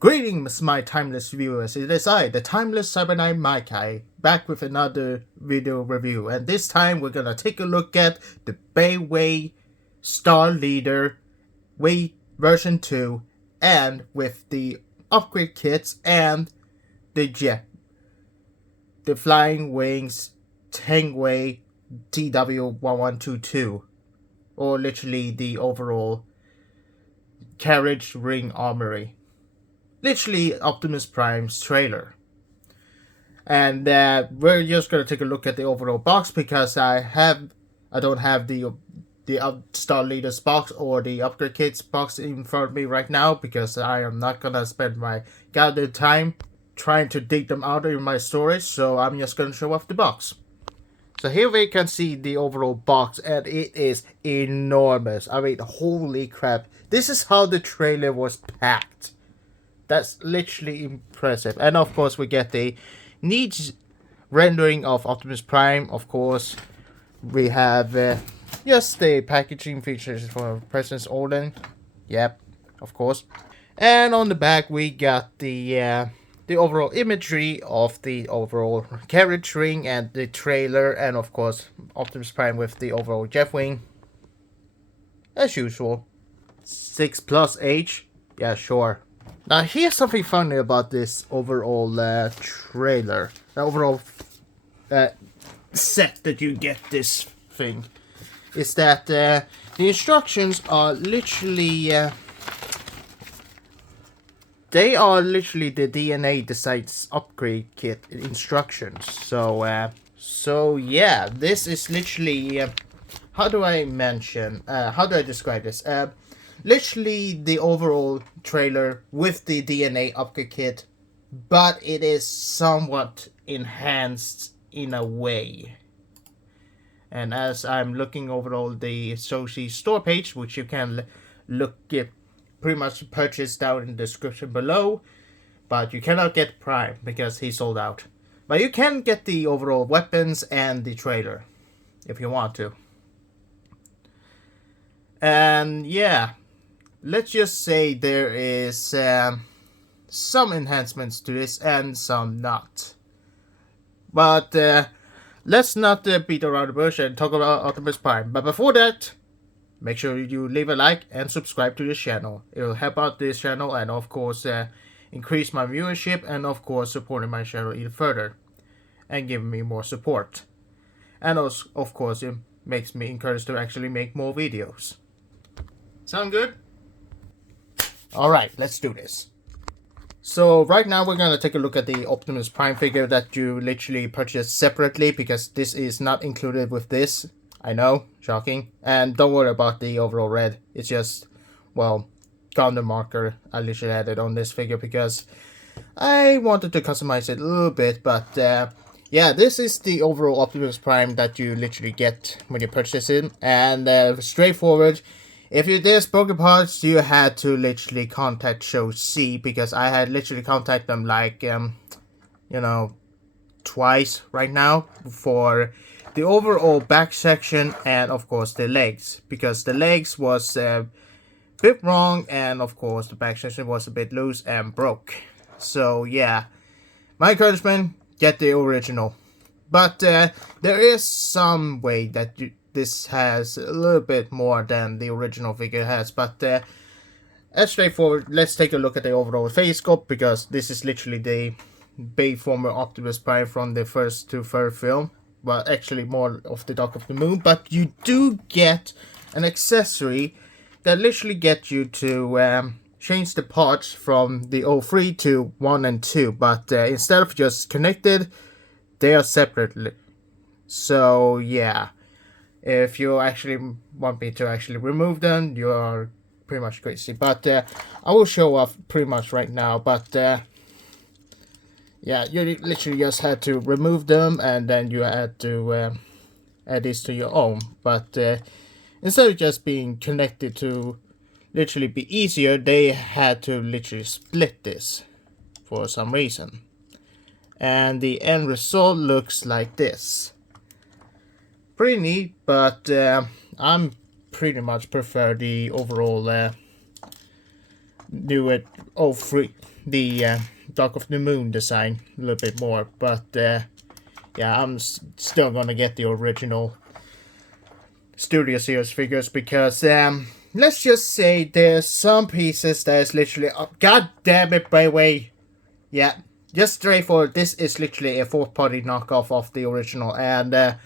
Greetings, my timeless viewers. It is I, the timeless CyberKnight-Miky, back with another video review. And this time we're gonna take a look at the BaiWei Star Leader Wei version 2, and with the upgrade kits and the Flying Wings Tangway TW1122, or literally the overall carriage ring armory. Literally Optimus Prime's trailer. And we're just gonna take a look at the overall box because I don't have the Star Leader's box or the upgrade kits box in front of me right now, because I am not gonna spend my goddamn time trying to dig them out in my storage, so I'm just gonna show off the box. So here we can see the overall box, and it is enormous. I mean, holy crap. This is how the trailer was packed. That's literally impressive. And of course we get the neat rendering of Optimus Prime. Of course we have just the packaging features for President Odin. Yep, of course. And on the back we got the overall imagery of the overall carriage ring and the trailer, and of course Optimus Prime with the overall Jetwing. As usual. 6+ age? Yeah, sure. Now here's something funny about this overall trailer. The overall set that you get this thing is that the instructions are literally they are literally the DNA Designs upgrade kit instructions. So yeah, this is literally how do I describe this? Literally the overall trailer with the DNA upgrade kit, but it is somewhat enhanced in a way. And as I'm looking over all the Soshi store page, which you can pretty much purchase down in the description below, but you cannot get Prime because he sold out. But you can get the overall weapons and the trailer if you want to. And yeah, let's just say there is some enhancements to this and some not. But let's not beat around the bush and talk about Optimus Prime. But before that, make sure you leave a like and subscribe to this channel. It will help out this channel and of course increase my viewership, and of course supporting my channel even further and giving me more support. And also, of course, it makes me encouraged to actually make more videos. Sound good? Alright, let's do this. So right now we're going to take a look at the Optimus Prime figure that you literally purchased separately, because this is not included with this. I know, shocking. And don't worry about the overall red. It's just, well, Gundam marker I literally added on this figure because I wanted to customize it a little bit. But yeah, this is the overall Optimus Prime that you literally get when you purchase it. And straightforward. If you did broken parts, you had to literally contact Show C, because I had literally contacted them like, twice right now for the overall back section and of course the legs, because the legs was a bit wrong and of course the back section was a bit loose and broke. So yeah, my encouragement, get the original. But there is some way that this has a little bit more than the original figure has, but as straightforward, let's take a look at the overall face sculpt, because this is literally the former Optimus Prime from the first to third film. Well, actually more of the Dark of the Moon, but you do get an accessory that literally gets you to change the parts from the 03 to 1 and 2, but instead of just connected, they are separately. So yeah, if you actually want me to actually remove them, you are pretty much crazy. But I will show off pretty much right now. But yeah, you literally just had to remove them, and then you had to add this to your own. But instead of just being connected to literally be easier, they had to literally split this for some reason. And the end result looks like this. Pretty neat, but I'm pretty much prefer the overall new the Dark of the Moon design a little bit more, but yeah, I'm still gonna get the original Studio Series figures because let's just say there's some pieces that is literally god damn it, BaiWei. Yeah, just straightforward, this is literally a fourth party knockoff of the original, and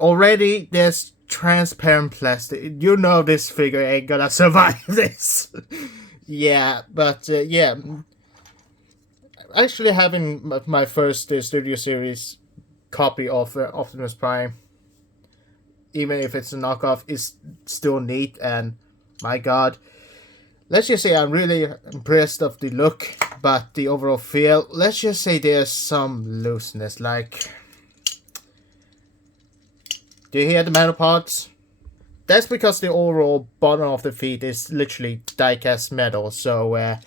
already there's transparent plastic. You know this figure ain't gonna survive this. Yeah, but yeah, actually having my first Studio Series copy of Optimus Prime, even if it's a knockoff, is still neat. And my god, let's just say I'm really impressed of the look, but the overall feel, let's just say there's some looseness. Like, do you hear the metal parts? That's because the overall bottom of the feet is literally die-cast metal, so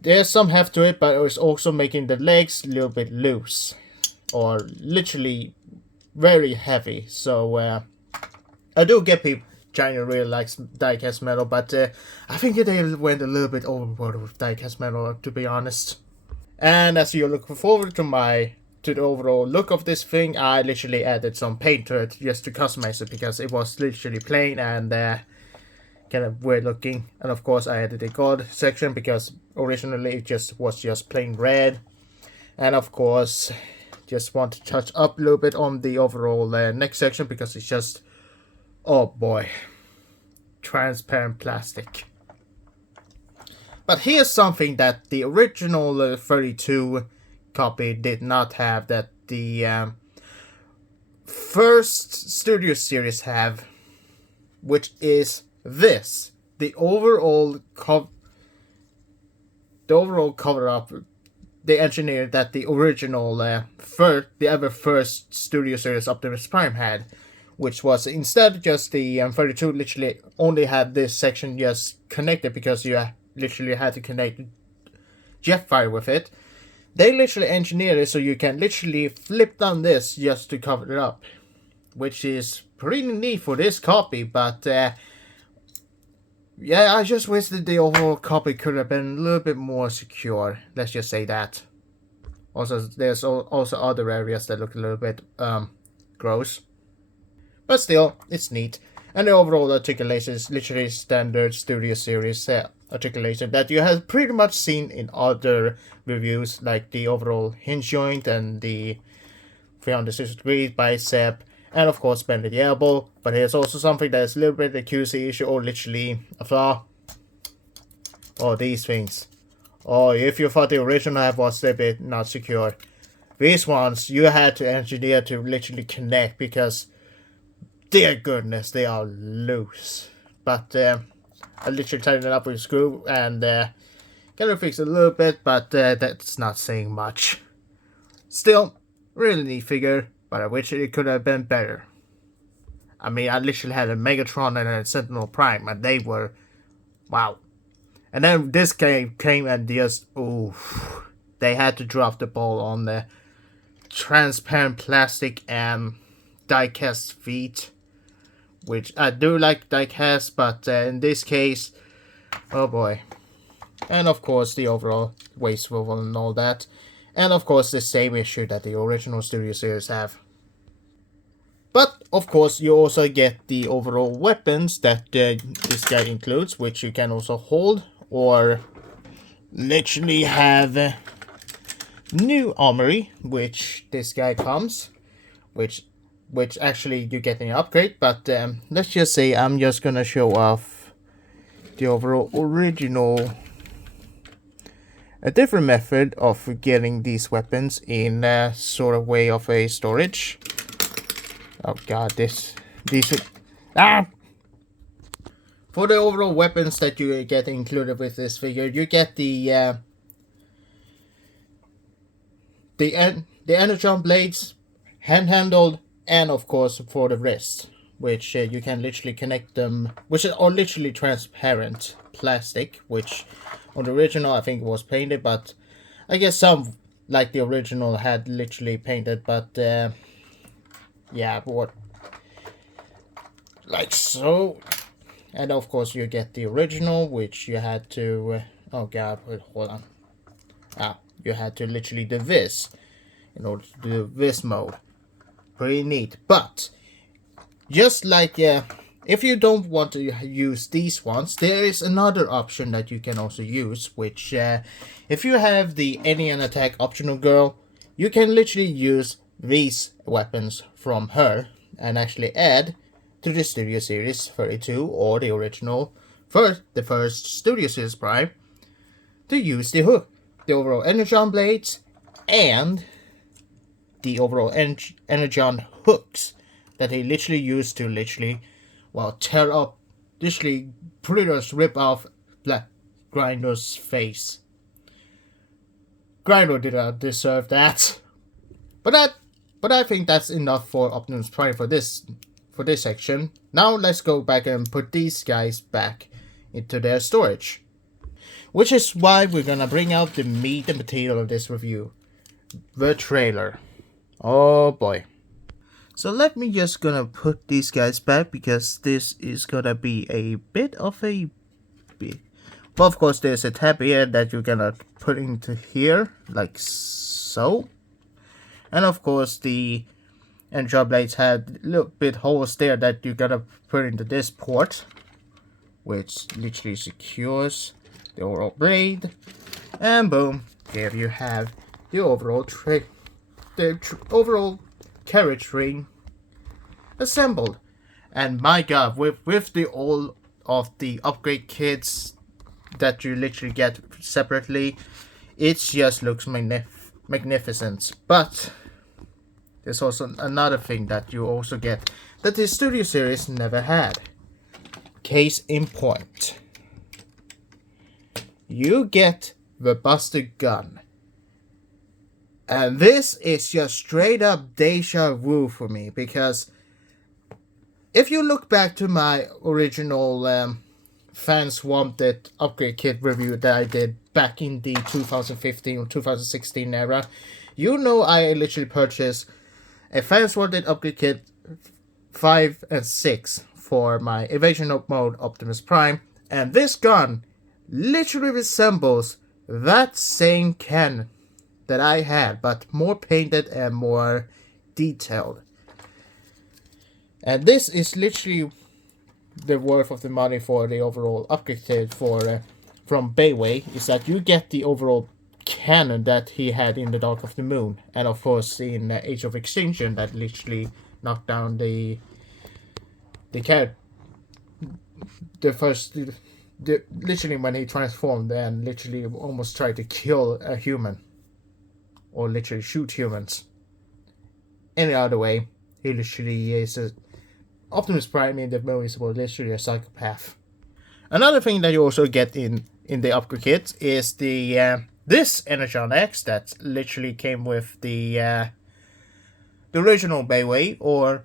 there's some heft to it, but it's also making the legs a little bit loose, or literally very heavy. So I do get people China really likes die-cast metal, but I think they went a little bit overboard with die-cast metal, to be honest. And as you're looking forward to the overall look of this thing, I literally added some paint to it just to customize it, because it was literally plain and kind of weird looking. And of course I added a god section because originally it was just plain red. And of course just want to touch up a little bit on the overall neck section, because it's just, oh boy, transparent plastic. But here's something that the original 32 copy did not have, that the first Studio Series have, which is this. The overall cover up, they engineered that the original the first Studio Series Optimus Prime had, which was instead just the 32 literally only had this section just connected, because you literally had to connect Jetfire with it. They literally engineered it so you can literally flip down this just to cover it up, which is pretty neat for this copy. But yeah, I just wish that the overall copy could have been a little bit more secure. Let's just say that. Also, there's also other areas that look a little bit gross. But still, it's neat. And the overall articulation is literally standard Studio Series articulation that you have pretty much seen in other reviews, like the overall hinge joint and the 360 degree bicep, and of course bended elbow. But here's also something that is a little bit a QC issue, or literally a flaw. Oh, these things. Oh, if you thought the original was a bit not secure, these ones you had to engineer to literally connect, because dear goodness, they are loose. But I literally tightened it up with a screw and kind of fixed it a little bit, but that's not saying much. Still, really neat figure, but I wish it could have been better. I mean, I literally had a Megatron and a Sentinel Prime, and they were, wow. And then this came and just, ooh, they had to drop the ball on the transparent plastic and die-cast feet, which I do like die-cast, but in this case, oh boy. And of course the overall waist swivel and all that, and of course the same issue that the original Studio Series have. But of course you also get the overall weapons that this guy includes, which you can also hold or literally have new armory, which this guy comes, which actually you get an upgrade. But let's just say I'm just gonna show off the overall original, a different method of getting these weapons in a sort of way of a storage. Oh god, these for the overall weapons that you get included with this figure, you get the energon blades, hand-handled, and of course for the wrist, which you can literally connect them, which are literally transparent plastic, which on the original I think was painted, but I guess some, like the original, had literally painted, but yeah, what, like so. And of course you get the original, which you had to oh god, wait, hold on, You had to literally do this in order to do this mode. Pretty neat. But just like if you don't want to use these ones, there is another option that you can also use, which if you have the any and attack optional girl, you can literally use these weapons from her and actually add to the Studio Series 32 or the original the first Studio Series Prime to use the hook, the overall Energon blades, and the overall Energon hooks that he literally used to literally, well, tear up, literally pretty much rip off Black Grinder's face. Grinder did not deserve that. But I think that's enough for Optimus Prime for this section. Now let's go back and put these guys back into their storage. Which is why we're gonna bring out the meat and potato of this review. The trailer. Oh boy. So let me just gonna put these guys back because this is gonna be a bit of a bit. Well, of course there's a tab here that you're gonna put into here, like so. And of course the Energon blades had a little bit holes there that you're gonna put into this port, which literally secures the overall blade. And boom, there you have the overall overall carriage ring assembled. And my god, with the all of the upgrade kits that you literally get separately, it just looks magnificent. But there's also another thing that you also get that the Studio Series never had. Case in point, you get the Buster Gun. And this is just straight up deja vu for me, because if you look back to my original Fans Wanted upgrade kit review that I did back in the 2015 or 2016 era, you know I literally purchased a Fans Wanted upgrade kit 5 and 6 for my Evasion Mode Optimus Prime, and this gun literally resembles that same cannon that I had, but more painted and more detailed. And this is literally the worth of the money for the overall upgrade kit for from BaiWei, is that you get the overall cannon that he had in the Dark of the Moon, and of course in Age of Extinction that literally knocked down the literally when he transformed and literally almost tried to kill a human. Or literally shoot humans. Any other way, he literally is Optimus Prime in the movies was literally a psychopath. Another thing that you also get in the upgrade kit is the this Energon X that literally came with the original BaiWei or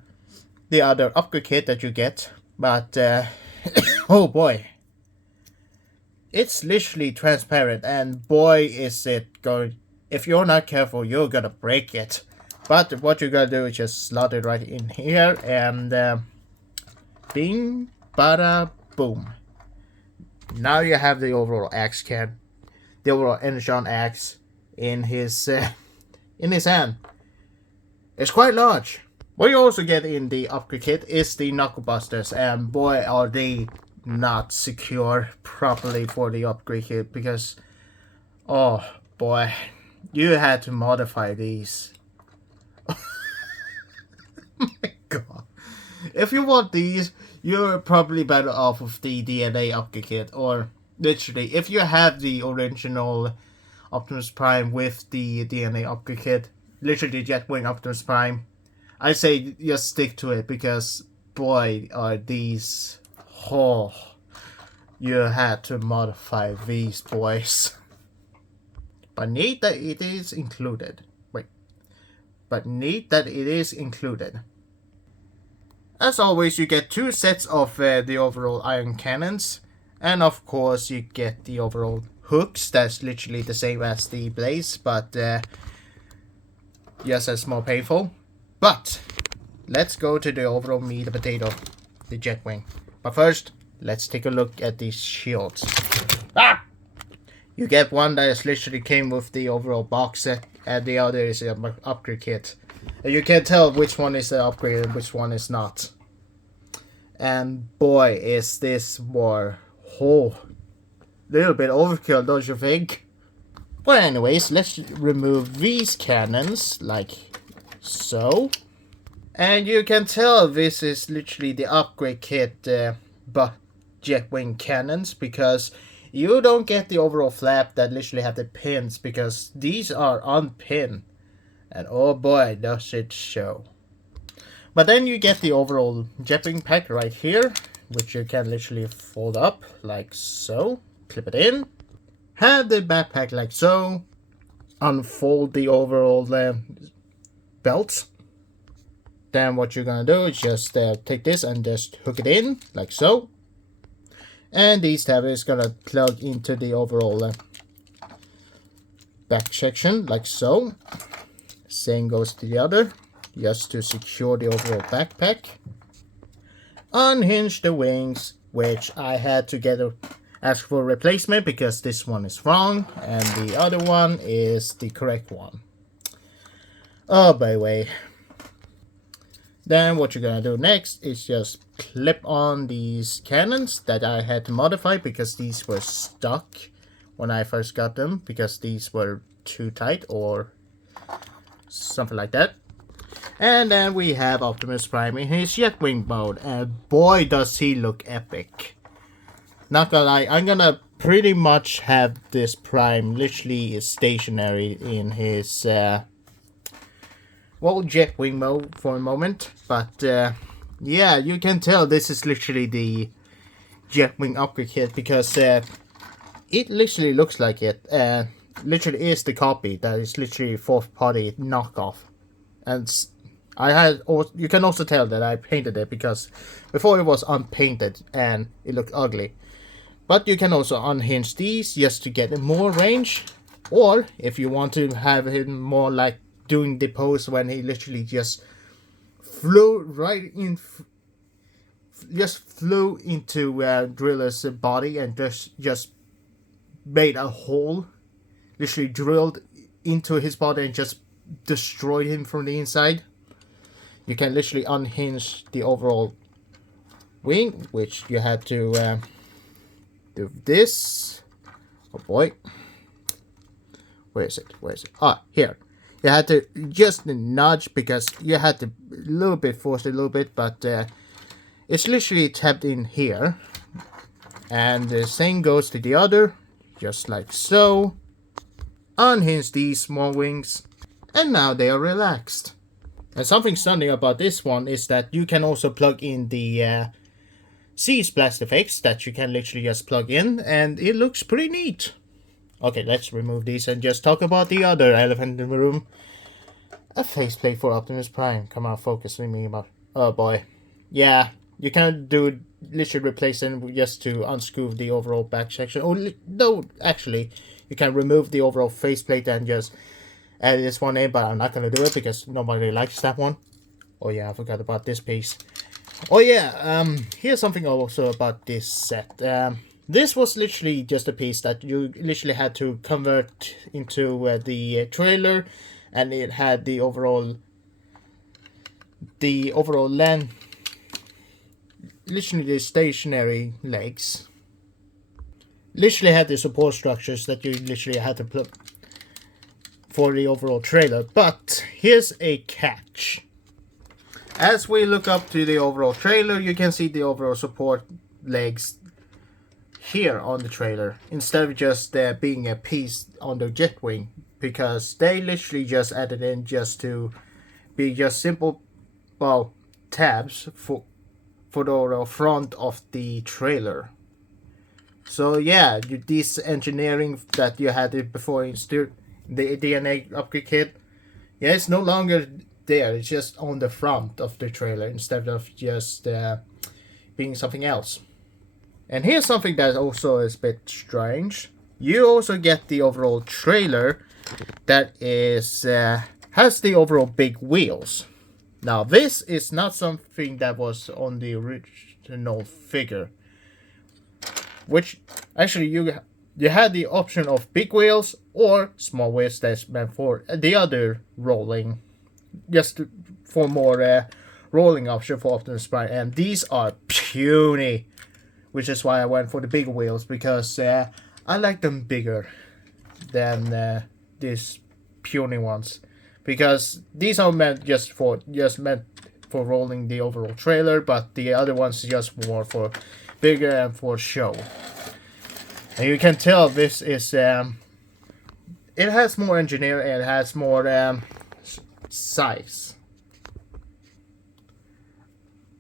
the other upgrade kit that you get. But oh boy, it's literally transparent, and boy is it going. If you're not careful, you're gonna break it. But what you're gonna do is just slot it right in here, and bing, bada, boom. Now you have the overall axe can, the overall Energon axe in his hand. It's quite large. What you also get in the upgrade kit is the knuckle busters, and boy are they not secure properly for the upgrade kit, because oh boy, you had to modify these. Oh my god. If you want these, you're probably better off with the DNA upgrade kit, or literally, if you have the original Optimus Prime with the DNA upgrade kit, literally Jetwing Optimus Prime, I say just stick to it, because boy are these, oh, you had to modify these boys. But neat that it is included. But neat that it is included. As always, you get 2 sets of the overall iron cannons. And of course, you get the overall hooks. That's literally the same as the blades, but just as more painful. But let's go to the overall meat and potato, the Jetwing. But first, let's take a look at these shields. Ah! You get one that is literally came with the overall box set, and the other is an upgrade kit. And you can tell which one is the upgrade and which one is not. And boy, is this more little bit overkill, don't you think? But anyways, let's remove these cannons like so. And you can tell this is literally the upgrade kit but Jetwing cannons, because you don't get the overall flap that literally have the pins, because these are unpinned. And oh boy, does it show. But then you get the overall Jetwing pack right here, which you can literally fold up like so. Clip it in. Have the backpack like so. Unfold the overall belt. Then what you're gonna do is just take this and just hook it in like so. And these tabs is gonna plug into the overall back section like so. Same goes to the other, just to secure the overall backpack. Unhinge the wings, which I had to ask for a replacement because this one is wrong and the other one is the correct one. Oh, BaiWei. Then what you're gonna do next is just clip on these cannons that I had to modify because these were stuck when I first got them, because these were too tight or something like that. And then we have Optimus Prime in his Jetwing mode, and boy does he look epic. Not gonna lie, I'm gonna pretty much have this Prime literally stationary in his Jetwing mode for a moment. But yeah, you can tell this is literally the Jetwing upgrade kit, because it literally looks like it. Literally is the copy that is literally fourth party knockoff. And you can also tell that I painted it, because before it was unpainted and it looked ugly. But you can also unhinge these just to get more range, or if you want to have him more like doing the pose when he literally just flew into Driller's body and just made a hole, literally drilled into his body and just destroyed him from the inside. You can literally unhinge the overall wing, which you had to do this. Oh boy, where is it? Ah, here. You had to just nudge, because you had to force it a little bit, but it's literally tapped in here. And the same goes to the other, just like so. Unhinge these small wings, and now they are relaxed. And something stunning about this one is that you can also plug in the Sea Blast effects that you can literally just plug in, and it looks pretty neat. Okay, let's remove these and just talk about the other elephant in the room. A faceplate for Optimus Prime. Come on, focus on me about. Oh boy. Yeah, you can do literally replace them just to unscrew the overall back section. Oh, no, actually, you can remove the overall faceplate and just add this one in, but I'm not going to do it because nobody likes that one. Oh yeah, I forgot about this piece. Oh yeah, here's something also about this set. This was literally just a piece that you literally had to convert into the trailer, and it had the overall land, literally the stationary legs. Literally had the support structures that you literally had to put for the overall trailer. But here's a catch. As we look up to the overall trailer, you can see the overall support legs here on the trailer, instead of just being a piece on the Jetwing, because they literally just added in just to be just simple, tabs for the front of the trailer. So yeah, this engineering that you had before in the DNA upgrade kit, yeah, it's no longer there. It's just on the front of the trailer instead of just being something else. And here's something that also is a bit strange. You also get the overall trailer that is has the overall big wheels. Now this is not something that was on the original figure, which actually you had the option of big wheels or small wheels that's meant for the other rolling, just for more rolling option for Optimus Prime, and these are puny, which is why I went for the big wheels, because I like them bigger than these puny ones, because these are meant for rolling the overall trailer, but the other ones just more for bigger and for show. And you can tell this is it has more engineering, and it has more size.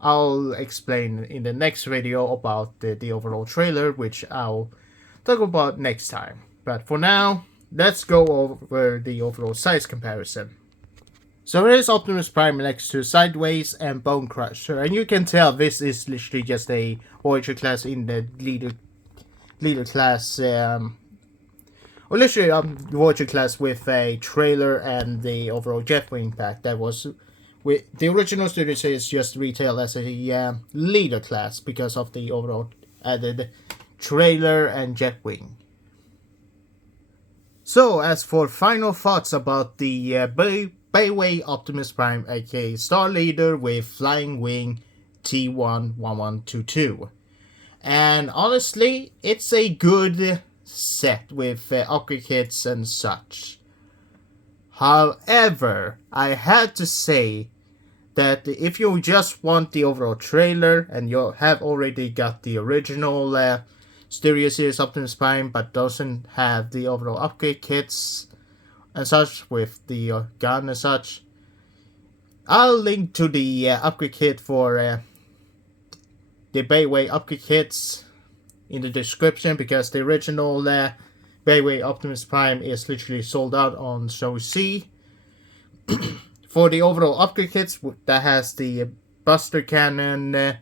I'll explain in the next video about the overall trailer, which I'll talk about next time. But for now, let's go over the overall size comparison. So here's Optimus Prime next to Sideways and Bone Crusher, and you can tell this is literally just a Voyager class in the leader class, or literally Voyager class with a trailer and the overall Jetwing pack that was. With the original studio series just retail as a leader class because of the overall added trailer and Jetwing. So as for final thoughts about the BaiWei Optimus Prime, aka Star Leader with Flying Wing T11122. And honestly, it's a good set with upgrade kits and such. However, I had to say that if you just want the overall trailer and you have already got the original Stereo Series Optimus Prime but doesn't have the overall upgrade kits and such with the gun and such, I'll link to the upgrade kit for the BaiWei upgrade kits in the description, because the original BaiWei Optimus Prime is literally sold out on Show C. For the overall upgrade kits, that has the Buster Cannon, the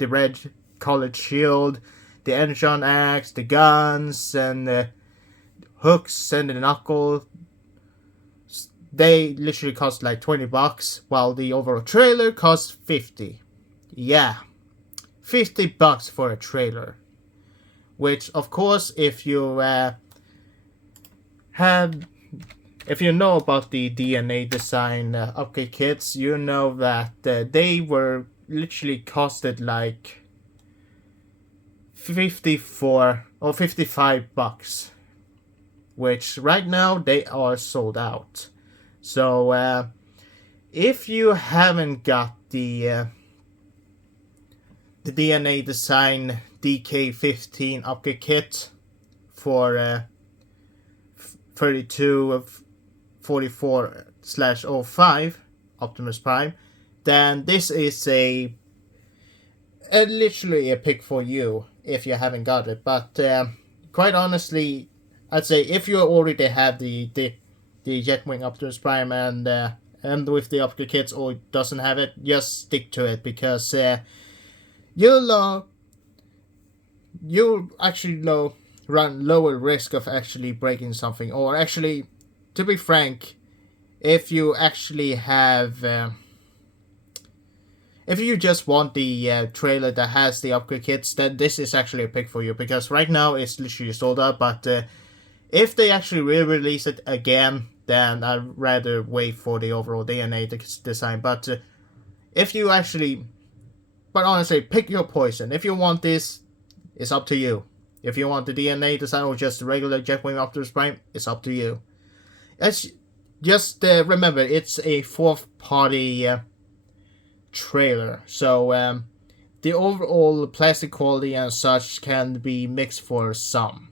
red colored shield, the Energon Axe, the guns, and the hooks and the knuckle. They literally cost like $20, while the overall trailer costs $50. Yeah, $50 for a trailer. Which, of course, if you if you know about the DNA design upgrade kits, you know that they were literally costed like $54 or $55, which right now they are sold out. So if you haven't got the DNA design DK15 upgrade kit for 3244/05 Optimus Prime, then this is literally a pick for you if you haven't got it. But quite honestly, I'd say if you already have the Jetwing Optimus Prime and with the upgrade kits, or doesn't have it, just stick to it, because you'll actually run lower risk of actually breaking something, or actually, to be frank, if you actually have if you just want the trailer that has the upgrade kits, then this is actually a pick for you, because right now it's literally sold out. But if they actually re-release it again, then I'd rather wait for the overall DNA design. But but honestly, pick your poison. If you want this, it's up to you. If you want the DNA design or just the regular Jetwing Optimus Prime, it's up to you. Just remember, it's a fourth-party trailer, so the overall plastic quality and such can be mixed for some.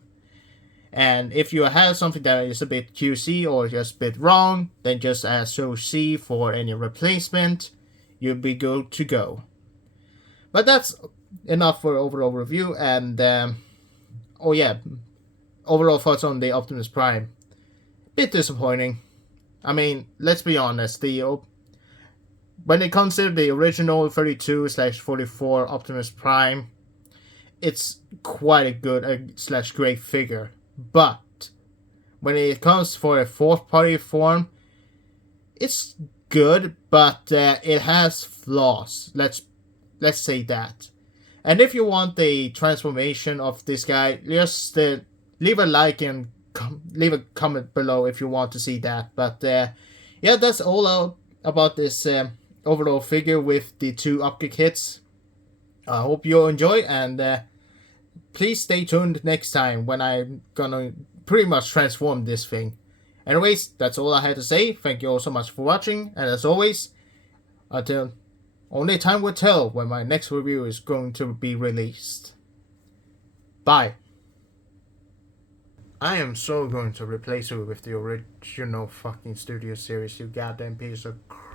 And if you have something that is a bit QC or just a bit wrong, then just ask C for any replacement. You'll be good to go. But that's enough for overall review. And overall thoughts on the Optimus Prime. Bit disappointing. I mean, let's be honest. When it comes to the original 32/44 Optimus Prime, it's quite a good / great figure. But when it comes for a fourth party form, it's good, but it has flaws. Let's say that. And if you want the transformation of this guy, just leave a like and leave a comment below if you want to see that. But yeah, that's all about this overall figure with the two upkick hits. I hope you enjoy, and please stay tuned next time when I'm gonna pretty much transform this thing. Anyways, that's all I had to say. Thank you all so much for watching, and as always, until only time will tell when my next review is going to be released. Bye. I am so going to replace you with the original fucking Studio Series, you goddamn piece of crap.